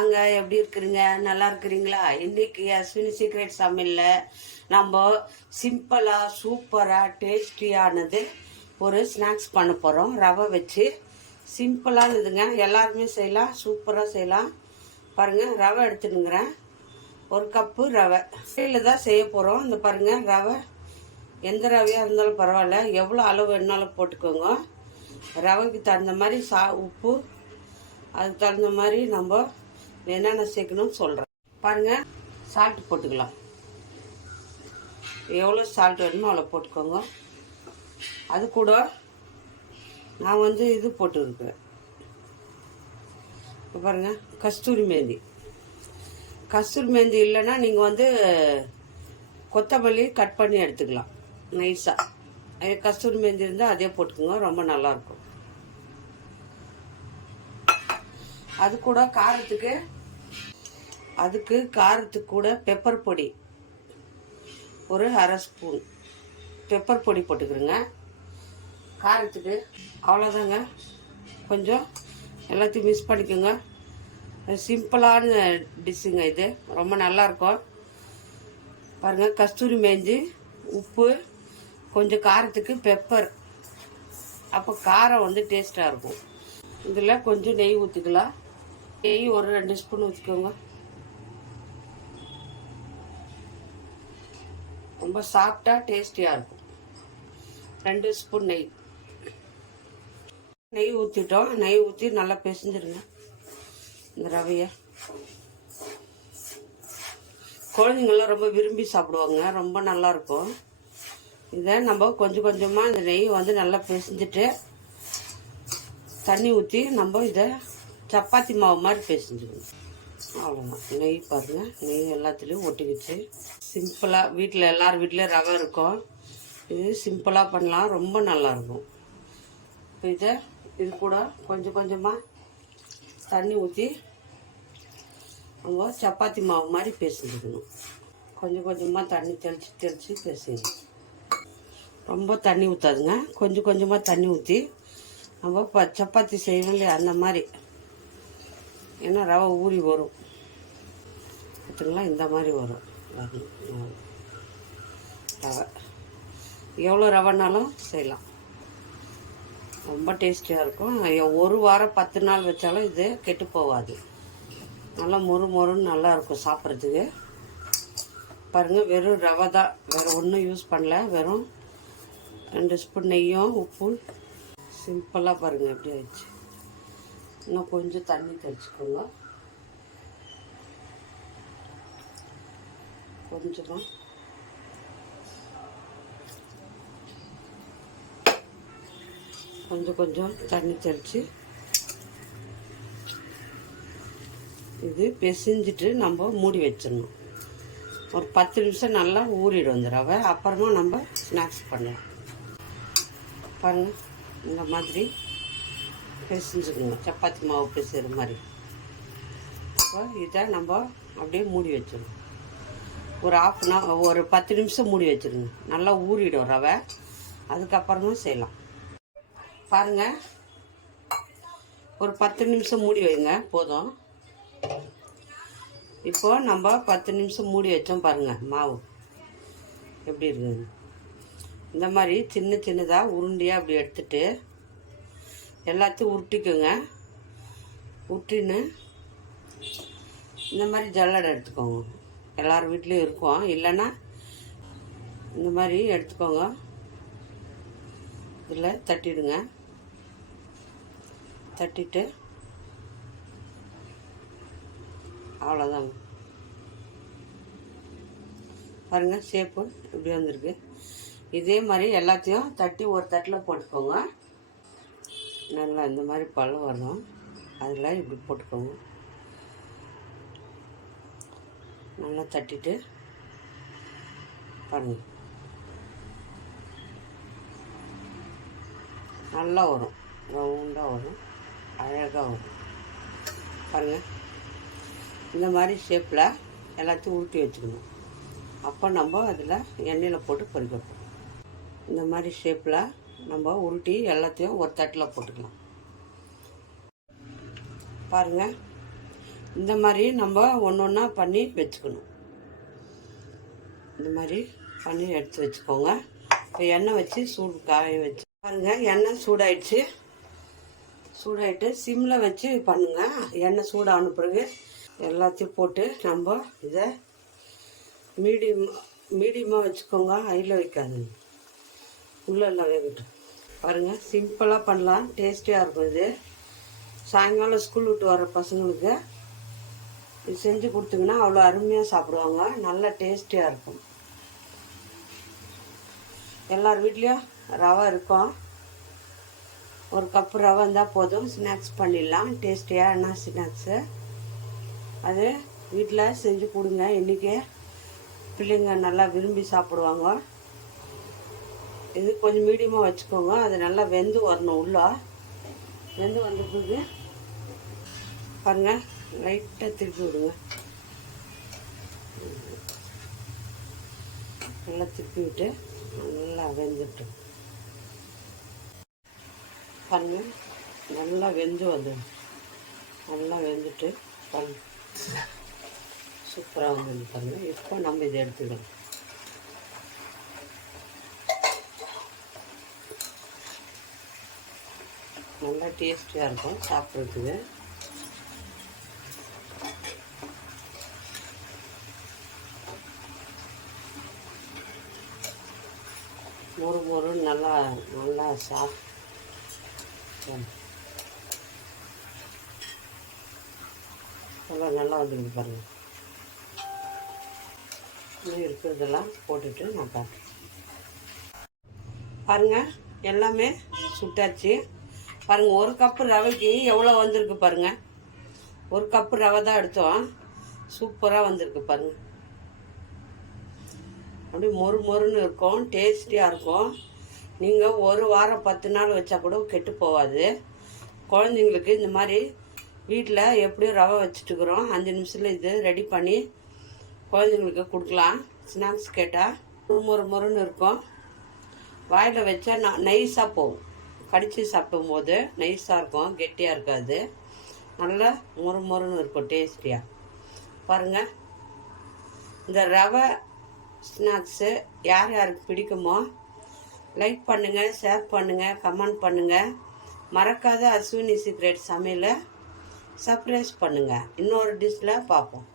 வாங்க, எப்படி இருக்கிறீங்க? நல்லா இருக்கிறீங்களா? இன்னைக்கு அஸ்வினி சீக்ரெட் சமையலில் நம்ம சிம்பிளாக சூப்பராக டேஸ்டியானது ஒரு ஸ்நாக்ஸ் பண்ண போகிறோம். ரவை வச்சு சிம்பிளானதுங்க, எல்லாருமே செய்யலாம், சூப்பராக செய்யலாம். பாருங்கள், ரவை எடுத்துனுங்கிறேன். ஒரு கப்பு ரவை இதில் தான் செய்ய போகிறோம். இந்த பாருங்கள், ரவை எந்த ரவையாக இருந்தாலும் பரவாயில்ல, எவ்வளோ அளவு வேணாலும் போட்டுக்கோங்க. ரவைக்கு தகுந்த மாதிரி உப்பு, அதுக்கு தகுந்த மாதிரி நம்ம என்னென்ன சேர்க்கணும்னு சொல்கிறேன். பாருங்கள், சால்ட்டு போட்டுக்கலாம். எவ்வளோ சால்ட் வேணுமோ அவ்வளோ போட்டுக்கோங்க. அது கூட நான் இது போட்டுருக்குறேன். இப்போ பாருங்கள், கஸ்தூரி மேந்தி. கஸ்தூரி மேந்தி இல்லைன்னா நீங்கள் கொத்தமல்லி கட் பண்ணி எடுத்துக்கலாம் நைஸாக. கஸ்தூரி மேந்தி இருந்தால் அதே போட்டுக்கோங்க, ரொம்ப நல்லாயிருக்கும். அது கூட காரத்துக்கு கூட பெப்பர் பொடி ஒரு அரை ஸ்பூன் பெப்பர் பொடி போட்டுக்கிறோங்க காரத்துக்கு. அவ்வளோதாங்க. கொஞ்சம் எல்லாத்தையும் மிக்ஸ் பண்ணிக்கோங்க. சிம்பிளான டிஷ்ஷுங்க, இது ரொம்ப நல்லாயிருக்கும். பாருங்கள், கஸ்தூரி மேந்தி, உப்பு, கொஞ்சம் காரத்துக்கு பெப்பர், அப்போ காரம் டேஸ்ட்டாக இருக்கும். இதில் கொஞ்சம் நெய் ஊற்றிக்கலாம். நெய் ஒரு 2 ஸ்பூன் ஊற்றிக்கோங்க. ரொம்ப சாஃப்டாக டேஸ்டியாக இருக்கும். 2 ஸ்பூன் நெய் ஊற்றிட்டோம். நெய் ஊற்றி நல்லா பிசைஞ்சிருங்க இந்த ரவையை. குழந்தைங்களாம் ரொம்ப விரும்பி சாப்பிடுவாங்க, ரொம்ப நல்லாயிருக்கும். இதை நம்ம கொஞ்சம் கொஞ்சமாக இந்த நெய் நல்லா பிசைஞ்சிட்டு தண்ணி ஊற்றி நம்ம இதை சப்பாத்தி மாவு மாதிரி பிசைஞ்சுக்கணும். அவ்வளோதான். நெய் பாருங்கள், நெய் எல்லாத்துலேயும் ஒட்டிக்கிச்சு. சிம்பிளாக வீட்டில் எல்லார் வீட்லேயும் ரவை இருக்கும். இது சிம்பிளாக பண்ணலாம், ரொம்ப நல்லாயிருக்கும். இப்போ இது கூட கொஞ்சம் கொஞ்சமாக தண்ணி ஊற்றி நம்ம சப்பாத்தி மாவு மாதிரி பிசைஞ்சுக்கணும். கொஞ்சம் கொஞ்சமாக தண்ணி தெளித்து பிசையணும். ரொம்ப தண்ணி ஊற்றாதுங்க, கொஞ்சம் கொஞ்சமாக தண்ணி ஊற்றி நம்ம சப்பாத்தி செய்வோம் இல்லையா, அந்த மாதிரி. ஏன்னா ரவை ஊறி வரும் பார்த்துங்களா, இந்த மாதிரி வரும் ரவை. எவ்வளோ ரவைனாலும் செய்யலாம், ரொம்ப டேஸ்டியாக இருக்கும். ஒரு வாரம் 10 நாள் வச்சாலும் இது கெட்டு போகாது. நல்லா மொறுன்னு நல்லா இருக்கும் சாப்பிட்றதுக்கு. பாருங்கள், வெறும் ரவை தான், வேறு ஒன்றும் யூஸ் பண்ணல. வெறும் 2 ஸ்பூன் நெய்யும் உப்பும். சிம்பிளாக பாருங்கள் எப்படி ஆயிடுச்சு. இன்னும் கொஞ்சம் தண்ணி தெளிச்சுக்கோங்க. கொஞ்சமாக கொஞ்சம் தண்ணி தெளித்து இது பிசைஞ்சிட்டு நம்ம மூடி வச்சிடணும். ஒரு 10 நிமிஷம் நல்லா ஊறிடும் இந்த ரவை. அப்புறமா நம்ம ஸ்நாக்ஸ் பண்ணலாம். பாருங்கள், இந்த மாதிரி பிசைஞ்சுக்கணும், சப்பாத்தி மாவு பிசைகிற மாதிரி. இப்போ இதை நம்ம அப்படியே மூடி வச்சிடணும். ஒரு 10 நிமிஷம் மூடி வச்சிருங்க. நல்லா ஊறிடும் ரவை. அதுக்கப்புறமா செய்யலாம். பாருங்கள், ஒரு 10 நிமிஷம் மூடி வைங்க, போதும். இப்போ நம்ம 10 நிமிஷம் மூடி வச்சோம். பாருங்கள், மாவு எப்படி இருக்குது. இந்த மாதிரி சின்னதாக உருண்டையாக அப்படி எடுத்துட்டு எல்லாத்தையும் உருட்டிக்குங்க. உருட்டின்னு இந்த மாதிரி ஜல்லடை எடுத்துக்கோங்க. எல்லார் வீட்லேயும் இருக்கும், இல்லைன்னா இந்த மாதிரி எடுத்துக்கோங்க. இதில் தட்டிடுங்க. தட்டிட்டு அவ்வளோதாங்க. பாருங்கள், ஷேப்பு இப்படி வந்திருக்கு. இதே மாதிரி எல்லாத்தையும் தட்டி ஒரு தட்டில் போட்டுக்கோங்க. நல்லா இந்த மாதிரி பழம் வரும், அதில் இப்படி போட்டுக்கோங்க. நல்லா தட்டிட்டு பாருங்கள், நல்லா வரும், ரவுண்டாக வரும், அழகாக வரும். பாருங்கள், இந்த மாதிரி ஷேப்பில் எல்லாத்தையும் உருட்டி வச்சுக்கணும். அப்போ நம்ம அதில் எண்ணெயில் போட்டு பொரிக்க போகிறோம். இந்த மாதிரி ஷேப்பில் நம்ம உருட்டி எல்லாத்தையும் ஒரு தட்டில் போட்டுக்கலாம். பாருங்கள், இந்த மாதிரி நம்ம ஒன்று ஒன்றா பண்ணி வச்சுக்கணும். இந்த மாதிரி பண்ணி எடுத்து வச்சுக்கோங்க. இப்போ எண்ணெய் வச்சு சூடு காய வச்சு பாருங்கள். எண்ணெய் சூடாயிட்டு சிம்மில் வச்சு பண்ணுங்கள். எண்ணெய் சூடான பிறகு எல்லாத்தையும் போட்டு நம்ம இதை மீடியமாக வச்சுக்கோங்க. ஹையில் வைக்காதுங்க, உள்ளெல்லாம் வேகட்டும். பாருங்கள், சிம்பிளாக பண்ணலாம், டேஸ்டியாக இருக்கும். இது சாயங்காலம் ஸ்கூல் விட்டு வர பசங்களுக்கு இது செஞ்சு கொடுத்தீங்கன்னா அவ்வளோ அருமையாக சாப்பிடுவாங்க. நல்லா டேஸ்டியாக இருக்கும். எல்லார் வீட்லேயும் ரவை இருக்கும். ஒரு கப்பு ரவை இருந்தால் போதும், ஸ்நாக்ஸ் பண்ணிடலாம். டேஸ்டியாக என்ன ஸ்நாக்ஸு அது வீட்டில் செஞ்சு கொடுங்க. இன்றைக்கி பிள்ளைங்க நல்லா விரும்பி சாப்பிடுவாங்க. இது கொஞ்சம் மீடியமாக வச்சுக்கோங்க. அது நல்லா வெந்து வரணும். உள்ளே வெந்து வந்த பிறகு பாருங்கள், லைட்டாக திருப்பி விடுங்க. நல்லா திருப்பி விட்டு நல்லா வெந்துட்டு பாருங்கள், நல்லா வெந்து வந்துடும். நல்லா வெந்துட்டு பாருங்கள், சூப்பராக வந்து பாருங்கள். இப்போ நம்ம இதை எடுத்துக்கலாம். நல்லா டேஸ்டியாக இருக்கும் சாப்பிட்றதுக்கு. மொறு நல்லா நல்லா சாப்பிட்டு நல்லா வந்துருக்கு பாருங்கள். இன்னும் இருக்கிறதெல்லாம் போட்டுட்டு நான் காட்டுறேன். பாருங்கள், எல்லாமே சுட்டாச்சு. பாருங்கள், ஒரு கப்பு ரவைக்கு எவ்வளோ வந்திருக்கு பாருங்கள். ஒரு கப்பு ரவை தான் எடுத்தோம். சூப்பராக வந்திருக்கு பாருங்கள். அப்படியே மொறுன்னு இருக்கும், டேஸ்டியாக இருக்கும். நீங்கள் ஒரு வாரம் 10 நாள் வச்சா கூட கெட்டு போகாது. குழந்தைங்களுக்கு இந்த மாதிரி வீட்டில் எப்படியும் ரவை வச்சுட்டுக்கிறோம், 5 நிமிஷத்தில் இது ரெடி பண்ணி குழந்தைங்களுக்கு கொடுக்கலாம். ஸ்நாக்ஸ் கேட்டால் மொறுன்னு இருக்கும். வாயில் வச்சா நைஸாக போகும். கடித்து சாப்பிடும் போது நைஸாக இருக்கும், கெட்டியாக இருக்காது. நல்லா மொறுன்னு இருக்கும், டேஸ்டியாக. பாருங்கள், இந்த ரவை ஸ்நாக்ஸு யார் யாருக்கு பிடிக்குமோ லைக் பண்ணுங்கள், ஷேர் பண்ணுங்கள், கமெண்ட் பண்ணுங்கள். மறக்காத அஸ்வினி சீக்ரெட் சமையலை சப்ஸ்கிரைப் பண்ணுங்கள். இன்னொரு டிஷ்ஷில் பார்ப்போம்.